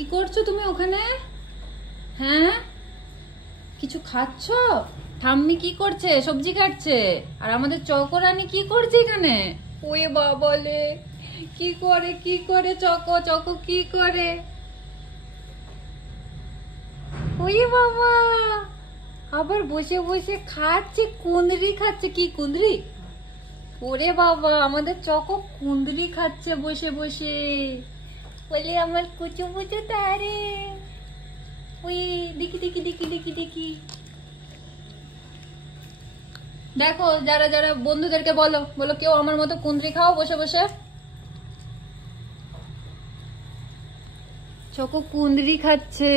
কি করছো তুমি ওখানে? হ্যাঁ, কিছু খাচ্ছ? ঠাম্মি কি করছে? সবজি কাটছে। আর আমাদের চকোরানি কি করছে এখানে? ওয়ে বাবলে, কি করে কি করে চকো চকো কি করে? ওয়ে বাবা, আবার বসে বসে খাচ্ছে, কুঁদরি খাচ্ছে। কি কুঁদরি? ওরে বাবা, আমাদের চকো কুঁদরি খাচ্ছে বসে বসে। বলে আমার কুচু কুচু তারে। ওই দেখি দেখি দেখি দেখি দেখি। দেখো, যারা যারা বন্ধুদেরকে বলো বলো কেউ আমার মতো কুঁদরি খাও বসে বসে। চকো কুঁদরি খাচ্ছে।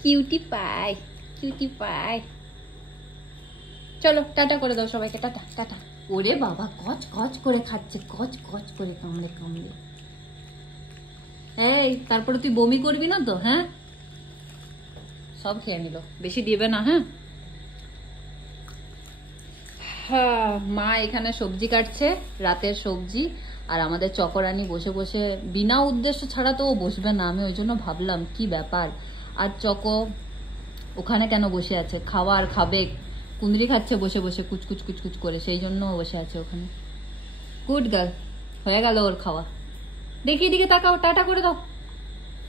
Cutie pie, cutie pie. চলো টাটা করে দাও সবাইকে, টাটা টাটা। ওরে বাবা, কচ কচ করে খাচ্ছে, কচ কচ করে, কামড়ে কামড়ে। এই, তারপরে তুই বমি করবি না তো? হ্যাঁ, সব খেয়ে নিল, বেশি দিবে না। হ্যাঁ হ্যাঁ, মা এখানে সবজি কাটছে, রাতের সবজি। আর আমাদের চকরানি বসে বসে বিনা উদ্দেশ্য ছাড়া তো ও বসবে না। আমি ওই জন্য ভাবলাম কি ব্যাপার। আর চকো ওখানে কেন বসে আছে? খাওয়ার খাবে, কুঁদরি খাচ্ছে বসে বসে কুচকুচ কুচকুচ করে, সেই জন্য বসে আছে ওখানে। গুড গার্ল, হয়ে গেল ওর খাওয়া। দেখি এদিকে তাকাও, টাটা করে দাও।